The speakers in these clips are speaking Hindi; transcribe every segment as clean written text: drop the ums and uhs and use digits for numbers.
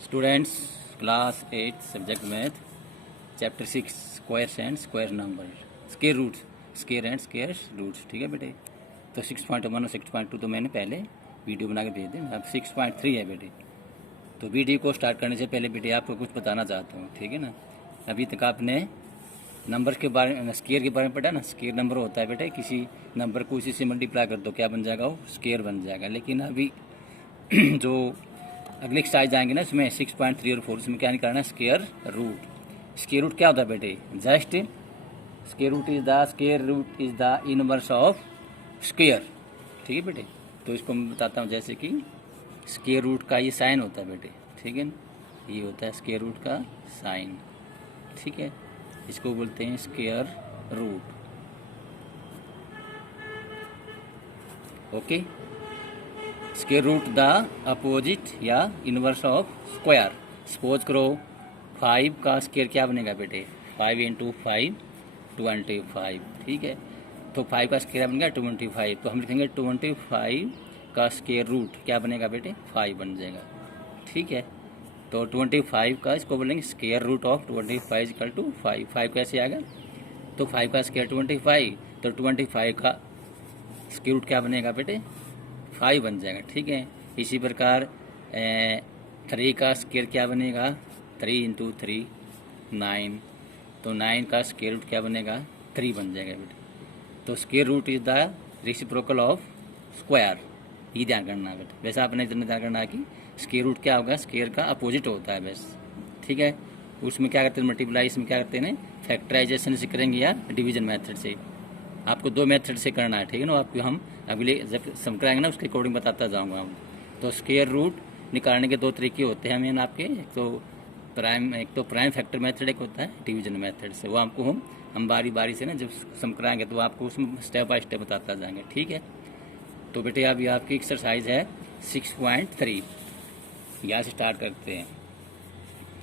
Students, class 8 subject math, chapter 6 squares and square number, square roots, square and square roots. ठीक है बेटे। तो 6.1 और 6.2 तो मैंने पहले वीडियो बना के भेज दी। अब 6.3 है बेटे। तो वीडियो को स्टार्ट करने से पहले बेटे आपको कुछ बताना चाहता हूँ। ठीक है ना। अभी तक आपने नंबर के बारे में, स्क्वायर के बारे में पढ़ा ना। स्क्वायर नंबर होता है बेटे, किसी नंबर को उसी से मल्टीप्लाई कर दो, क्या बन जाएगा? वो स्क्वायर बन जाएगा। लेकिन अभी जो अगले एक्सरसाइज आएंगे ना, इसमें 6.3 और 4, इसमें क्या निकालना है? Square root. स्क्वायर रूट क्या होता है बेटे? Just square root is the inverse of square. ठीक है बेटे। तो इसको मैं बताता हूँ, जैसे कि स्क्वायर रूट का ये साइन होता है बेटे। ठीक है, ये होता है स्क्वायर रूट का साइन। ठीक है, इसको बोलते हैं square root. Okay. Square root the opposite या इनवर्स ऑफ स्क्वायर। सपोज करो 5 का स्क्वायर क्या बनेगा बेटे? 5 इंटू 5 25। ठीक है, तो 5 का स्क्वायर बनेगा 25। तो हम लिखेंगे 25 का स्क्वायर रूट क्या बनेगा बेटे? 5 बन जाएगा। ठीक है, तो 25 का इसको बोलेंगे square root of 25 equal to 5। 5 कैसे आएगा? तो 5 का स्क्वायर 25, तो 25 का स्क्वायर रूट क्या बनेगा बेटे? 5 बन जाएगा। ठीक है, इसी प्रकार 3 का स्क्वायर क्या बनेगा? 3 इंटू 3 9। तो 9 का स्क्वायर रूट क्या बनेगा? 3 बन जाएगा बेटे। तो square root is the reciprocal of square. ये ध्यान करना है बेटे। वैसे आपने इतना ध्यान करना है कि स्क्वायर रूट क्या होगा? स्क्वायर का अपोजिट होता है बस। ठीक है, उसमें क्या करते हैं? मल्टीप्लाई। इसमें क्या करते हैं? फैक्टराइजेशन से करेंगे या डिवीजन मेथड से। आपको 2 मेथड से करना है। ठीक है ना। आपको हम अगले जब सम कराएंगे ना, उसके अकॉर्डिंग बताता जाऊंगा हम। तो स्क्वायर रूट निकालने के 2 तरीके होते हैं मेन आपके। एक तो प्राइम फैक्टर मेथड, एक होता है डिवीजन मेथड से। वो आपको हम बारी बारी से ना जब सम कराएंगे तो आपको उसमें स्टेप बाय स्टेप बताता जाएंगे। ठीक है। तो बेटे अभी आपकी एक्सरसाइज है 6.3, यहाँ से स्टार्ट करते हैं।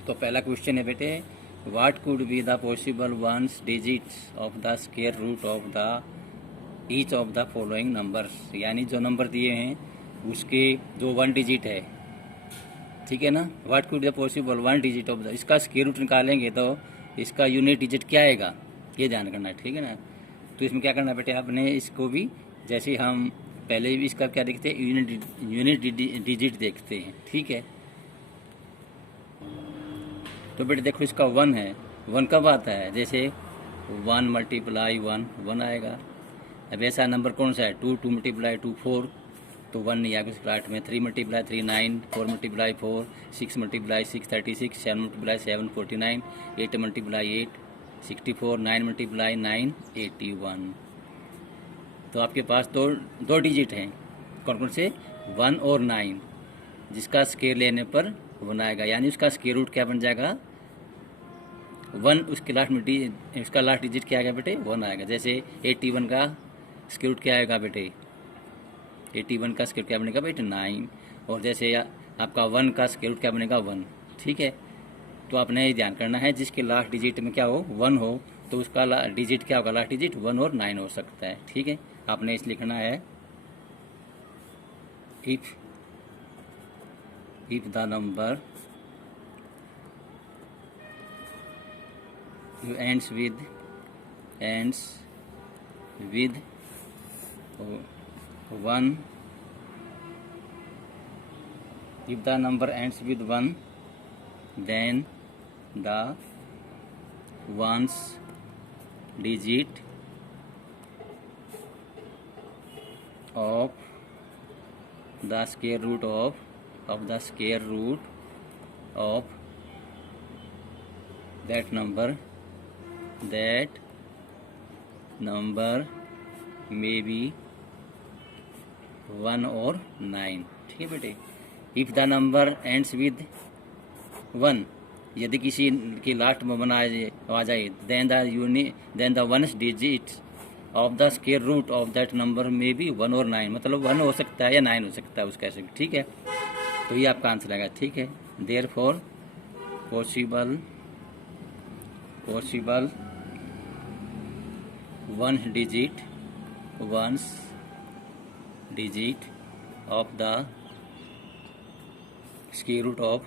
तो पहला क्वेश्चन है बेटे, what could be the possible ones digits of the square root of the each of the following numbers. यानी जो नंबर दिए हैं उसके जो 1 डिजिट है। ठीक है ना। What could the possible 1 digit of the, इसका स्क्वायर रूट निकालेंगे तो इसका यूनिट डिजिट क्या आएगा, ये ध्यान करना है। ठीक है ना। तो इसमें क्या करना है बेटे, आपने इसको भी जैसे हम पहले भी इसका क्या देखते हैं, यूनिट डिजिट देखते हैं। ठीक है। तो बेटे देखो इसका 1 है। 1 कब आता है? जैसे 1 मल्टीप्लाई 1 1 आएगा। अब ऐसा नंबर कौन सा है? 2 मल्टीप्लाई 2 4, तो 1 नहीं आएगा। उसके 8 में 3 multiply 3 9, 4 multiply 4 6 multiply 6 36, 7 multiply 7 49, 8 multiply 8 64, 9 multiply 9 81। तो आपके पास दो डिजिट हैं। कौन कौन से? 1 और 9, जिसका स्क्वायर लेने पर 1 आएगा। यानी उसका स्क्वायर रूट क्या बन जाएगा? 1। उसके लास्ट में उसका लास्ट डिजिट क्या आएगा बेटे? 1 आएगा। जैसे 81 का स्क्वायर रूट क्या आएगा बेटे? 81 का स्क्वायर क्या बनेगा बेटे? 9। और जैसे आपका 1 का स्क्वायर रूट क्या बनेगा? 1। ठीक है। तो आपने ये ध्यान करना है, जिसके लास्ट डिजिट में क्या हो? 1 हो, तो उसका डिजिट क्या होगा? लास्ट डिजिट 1 और 9 हो सकता है। ठीक है। आपने इस लिखना है, if the number ends with 1, if the number ends with 1, then the ones digit of the square root of the square root of that number may be 1 और 9। ठीक है बेटे। If the number ends with 1, यदि किसी की लास्ट में 1 आ जाए, then the ones digit of the square root of that number में भी 1 और 9, मतलब 1 हो सकता है या 9 हो सकता है उसका। ठीक है। तो ये आपका आंसर आएगा। ठीक है। Therefore possible 1 digit of the square root of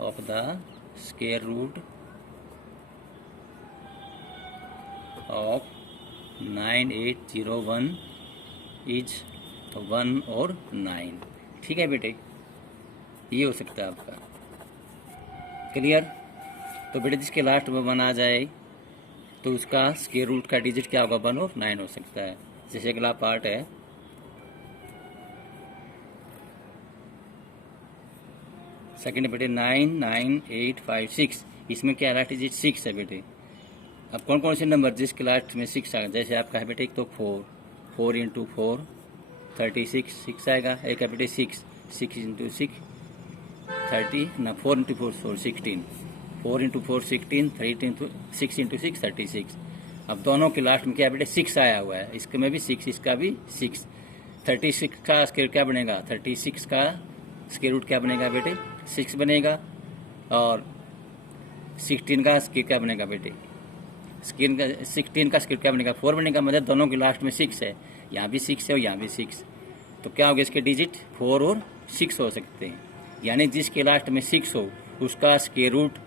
of the square root of 9801 is 1 और 9। ठीक है बेटे, ये हो सकता है आपका। क्लियर? तो बेटे जिसके लास्ट में 1 आ जाए तो उसका स्क्वायर रूट का डिजिट क्या होगा, 1 और 9 हो सकता है। जैसे अगला पार्ट है, सेकंड बेटे 99856, इसमें क्या लास्ट डिजिट 6 है बेटे। अब कौन कौन से नंबर जिसके लास्ट में 6 आएगा, जैसे आपका है बेटे एक तो 4 इंटू 4 36 6 आएगा। एक है बेटे 6 इंटू 6 30 ना 4 इंटू 4 16 4 इंटू 4 16 3 इंटू 6 इंटू 6 36। अब दोनों के लास्ट में क्या बेटे 6 आया हुआ है, इसके में भी 6 इसका भी 6। 36 का स्क्वायर क्या बनेगा, 36 का स्क्वायर रूट क्या बनेगा बेटे 6 बनेगा। और 16 का स्क्वायर क्या बनेगा बेटे, 16 का स्क्वायर क्या बनेगा 4 बनेगा। मतलब दोनों के लास्ट में 6 है, यहाँ भी 6 है और यहाँ भी 6। तो क्या होगा इसके डिजिट 4 और 6 हो सकते हैं। यानी जिसके लास्ट में 6 हो उसका स्क्वायर रूट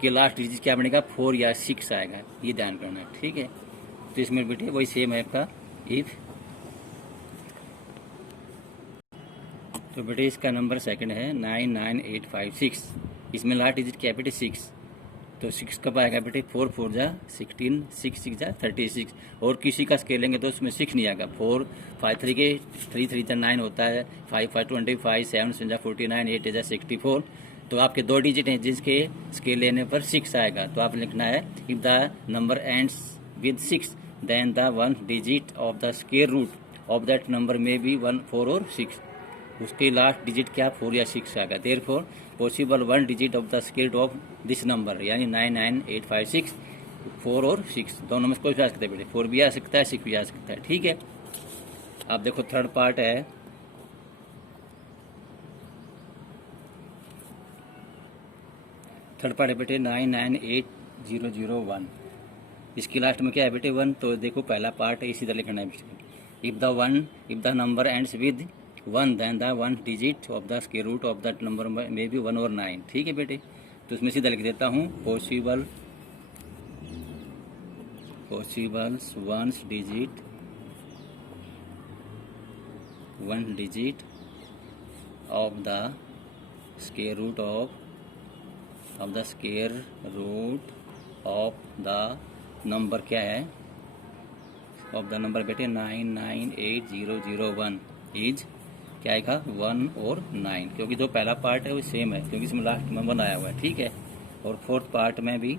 के लास्ट डिजिट क्या बनेगा 4 या 6 आएगा, ये ध्यान करना है। ठीक है, तो इसमें बेटे वही सेम है आपका इफ। तो बेटे इसका नंबर सेकंड है 99856, इसमें लास्ट डिजिट क्या है बेटे 6। तो 6 कब आएगा बेटे 4 4 जा 16 6 6 जा 36। और किसी का स्केल लेंगे तो उसमें 6 नहीं आएगा। 4 5 3 के 3 3 जा 9 होता है, 5 5 25 7 7 जा 49 8 जा 64। तो आपके 2 डिजिट हैं जिसके स्केल लेने पर 6 आएगा। तो आप लिखना है if the number ends with 6 then the 1 digit of the square root of that number में बी 1 4 और 6। उसके लास्ट डिजिट क्या 4 या 6 आएगा। Therefore possible 1 digit of the square root of this number यानी 99856 4 और 6 दोनों में कोई भी आ सकता है बेटे, 4 भी आ सकता है 6 भी आ सकता है। ठीक है, अब देखो थर्ड पार्ट है, थर्ड पार्ट है बेटे 998001। इसकी लास्ट में क्या है बेटे 1। तो देखो पहला पार्ट है, इसी तरह लिखना है। If the number ends with 1 then the 1 digit of the square root of that number में भी 1 और 9। ठीक है बेटे, तो इसमें सीधा लिख देता हूँ possible 1 digit of the square root of the number क्या है ऑफ द नंबर बेटे 998001 इज क्या आएगा 1 और 9, क्योंकि जो पहला पार्ट है वो सेम है क्योंकि इसमें लास्ट में 1 आया हुआ है। ठीक है, और फोर्थ पार्ट में भी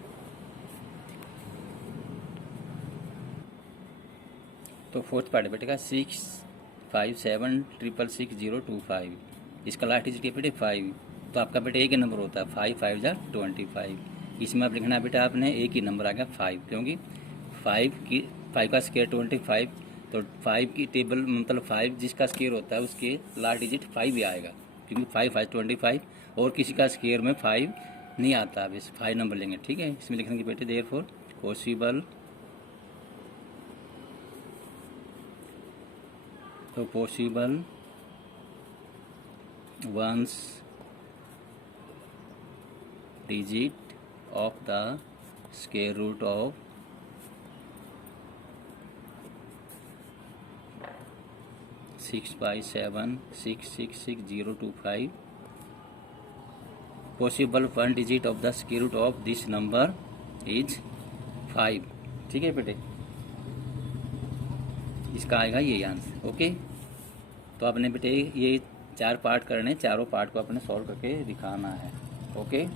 तो फोर्थ पार्ट बेटे का 6576666025। इसका लास्ट डिजिट बेटे 5। तो आपका बेटे एक ही नंबर होता है 5 5 जा 25। इसमें आप लिखना बेटा आपने एक ही नंबर आ गया 5, क्योंकि 5 का स्क्वायर 25। तो 5 की टेबल मतलब 5 जिसका स्क्वायर होता है उसके लास्ट डिजिट 5 ही आएगा, क्योंकि 5 5 25 और किसी का स्क्वायर में 5 नहीं आता। अब इस 5 नंबर लेंगे। ठीक है, इसमें लिखेंगे बेटे देयरफॉर पॉसिबल, तो possible 1 digit of the square root of 6/7 6666025 possible 1 digit of the square root of this number is 5। ठीक है बेटे, इसका आएगा ये आंसर। ओके, तो आपने बेटे ये 4 पार्ट करने, चारों पार्ट को आपने सॉल्व करके दिखाना है। ओके।